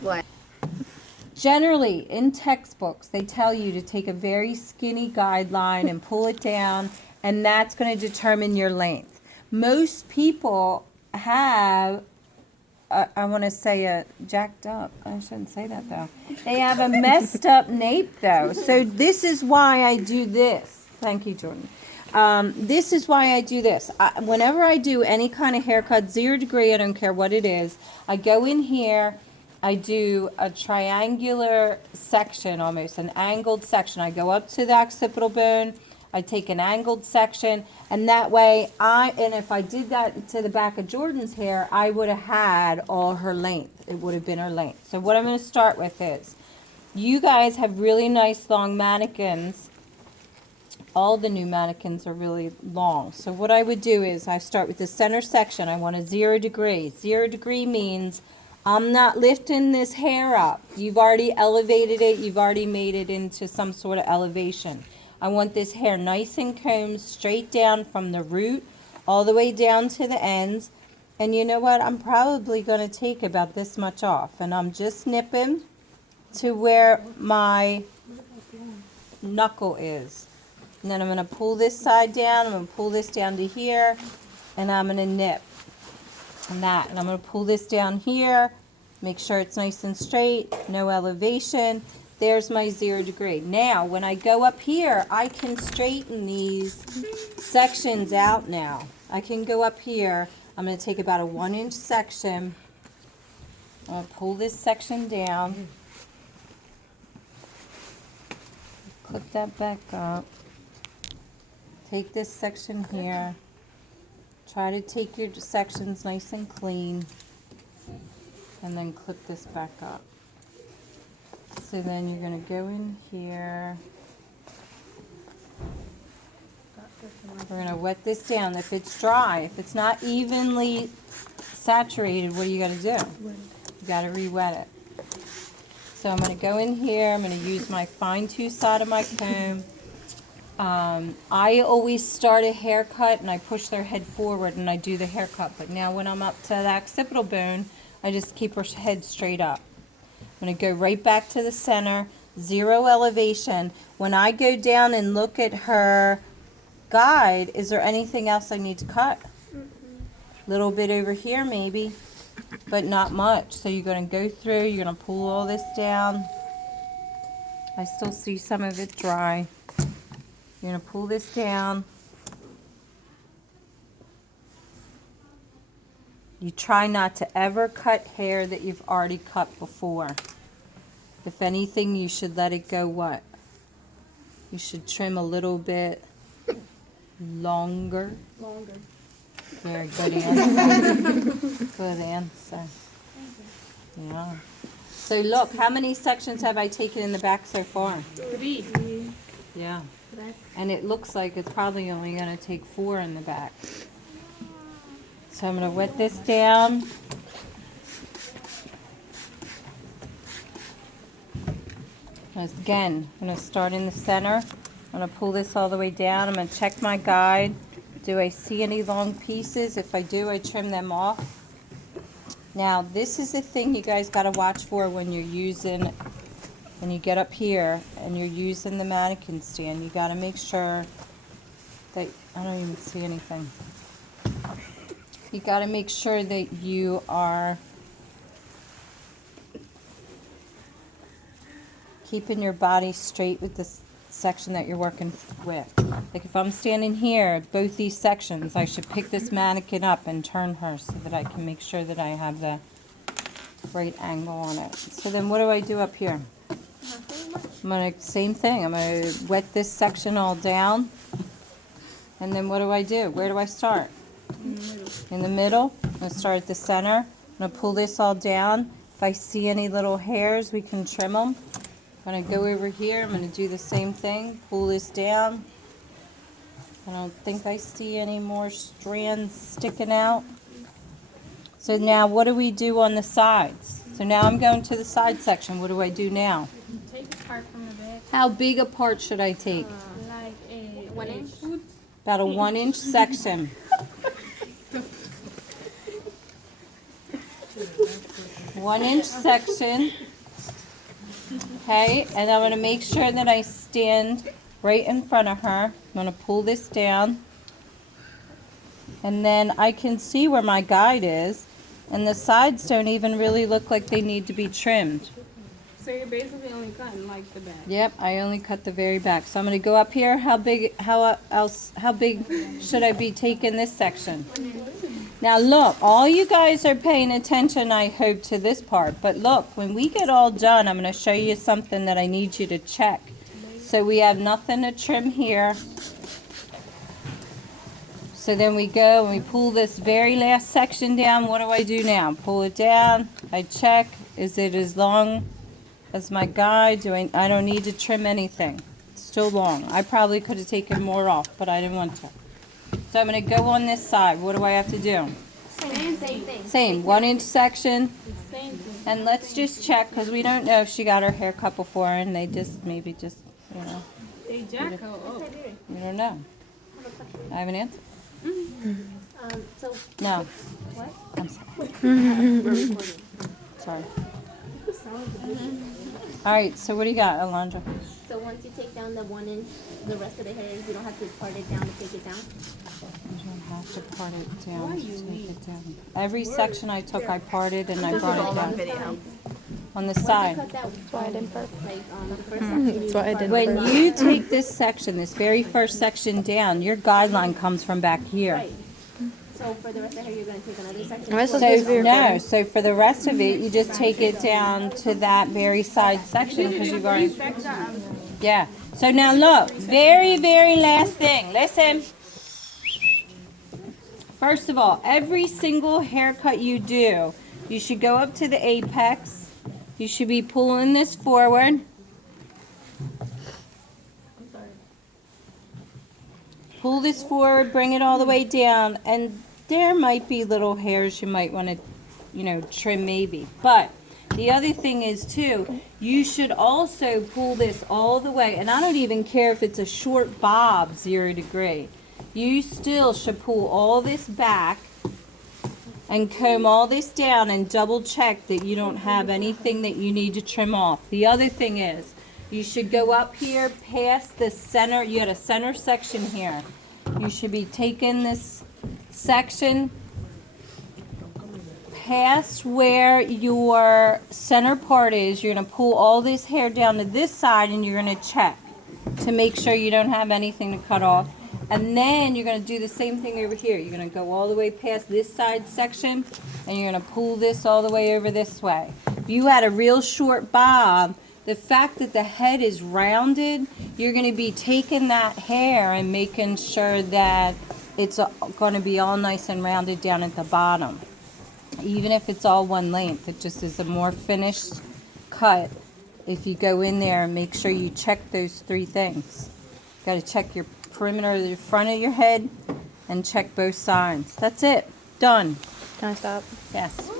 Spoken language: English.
What? Generally, in textbooks, they tell you to take a very skinny guideline and pull it down, and that's going to determine your length. Most people have, I want to say a jacked up, I shouldn't say that though. They have a messed up nape though. So this is why I do this. Thank you, Jordan. This is why I do this. Whenever I do any kind of haircut, 0 degree, I don't care what it is, I go in here, I do a triangular section, almost an angled section. I go up to the occipital bone, I take an angled section, and that way and if I did that to the back of Jordan's hair, I would have had all her length. It would have been her length. So what I'm going to start with is, you guys have really nice long mannequins. All the new mannequins are really long. So what I would do is I start with the center section. I want a 0 degree. 0 degree means I'm not lifting this hair up. You've already elevated it. You've already made it into some sort of elevation. I want this hair nice and combed straight down from the root all the way down to the ends. And you know what? I'm probably going to take about this much off. And I'm just nipping to where my knuckle is. And then I'm going to pull this side down. I'm going to pull this down to here. And I'm going to nip. And I'm going to pull this down here, make sure it's nice and straight, no elevation. There's my 0 degree. Now, when I go up here, I can straighten these sections out now. I can go up here. I'm going to take about a 1-inch section. I'm going to pull this section down. Clip that back up. Take this section here. Try to take your sections nice and clean, and then clip this back up. So then you're going to go in here. We're going to wet this down. If it's dry, if it's not evenly saturated, what do you got to do? You got to re-wet it. So I'm going to go in here. I'm going to use my fine-tooth side of my comb. I always start a haircut and I push their head forward and I do the haircut. But now when I'm up to the occipital bone, I just keep her head straight up. I'm going to go right back to the center, 0 elevation. When I go down and look at her guide, is there anything else I need to cut? A little bit over here maybe, but not much. So you're going to go through, you're going to pull all this down. I still see some of it dry. You're going to pull this down. You try not to ever cut hair that you've already cut before. If anything, you should let it go what? You should trim a little bit longer. Very good answer. Good answer. Yeah. So look, how many sections have I taken in the back so far? 3. Yeah. And it looks like it's probably only going to take 4 in the back. So I'm going to wet this down. Again, I'm going to start in the center. I'm going to pull this all the way down. I'm going to check my guide. Do I see any long pieces? If I do, I trim them off. Now, this is the thing you guys got to watch for when you're using, when you get up here and you're using the mannequin stand. You got to make sure that, I don't even see anything. You got to make sure that you are keeping your body straight with this section that you're working with. Like if I'm standing here, both these sections, I should pick this mannequin up and turn her so that I can make sure that I have the right angle on it. So then what do I do up here? I'm going to, same thing, I'm going to wet this section all down. And then what do I do? Where do I start? In the middle. I'm going to start at the center. I'm going to pull this all down. If I see any little hairs, we can trim them. I'm going to go over here. I'm going to do the same thing. Pull this down. I don't think I see any more strands sticking out. So now what do we do on the sides? So now I'm going to the side section. What do I do now? Take a part from the back. How big a part should I take? Like a 1 inch. About a 1-inch section. 1-inch section. Okay, and I'm going to make sure that I stand right in front of her. I'm going to pull this down. And then I can see where my guide is. And the sides don't even really look like they need to be trimmed. So you're basically only cutting like the back. Yep, I only cut the very back. So I'm going to go up here. How big should I be taking this section? Now look, all you guys are paying attention, I hope, to this part. But look, when we get all done, I'm going to show you something that I need you to check. So we have nothing to trim here. So then we go and we pull this very last section down. What do I do now? Pull it down. I check. Is it as long as my guide? I don't need to trim anything. It's still long. I probably could have taken more off, but I didn't want to. So I'm going to go on this side. What do I have to do? Same thing. Same, 1-inch section. Same thing. And let's just check, because we don't know if she got her hair cut before and they maybe just, you know, They jack out. you don't know. I have an answer? So No. what? I'm sorry. We're recording. Sorry. All right, so what do you got, Alondra? So once you take down the 1 inch, the rest of the hair, you don't have to part it down to take it down. You don't have to part it down to take it down. Every section I took, I parted and I brought it down. On the Once you side. cut that, why I didn't part. like the first section, you That's why I part didn't it. When you take this section, this very first section down, your guideline comes from back here. Right. So for the rest of the hair, you're going to take another section. Am I So supposed to be No, so for the rest of it, you just take it down to that very side section because you've already, yeah. So now look, very, very last thing, listen. First of all, every single haircut you do, you should go up to the apex. You should be pulling this forward. Pull this forward, bring it all the way down, and there might be little hairs you might want to, you know, trim maybe. But the other thing is too, you should also pull this all the way, and I don't even care if it's a short bob 0 degree. You still should pull all this back and comb all this down and double check that you don't have anything that you need to trim off. The other thing is, you should go up here past the center. You had a center section here. You should be taking this section past where your center part is. You're going to pull all this hair down to this side and you're going to check to make sure you don't have anything to cut off. And then you're going to do the same thing over here. You're going to go all the way past this side section and you're going to pull this all the way over this way. If you had a real short bob, the fact that the head is rounded, you're going to be taking that hair and making sure that it's going to be all nice and rounded down at the bottom. Even if it's all one length, it just is a more finished cut if you go in there and make sure you check those 3 things. Got to check your perimeter of the front of your head and check both sides. That's it. Done. Can I stop? Yes.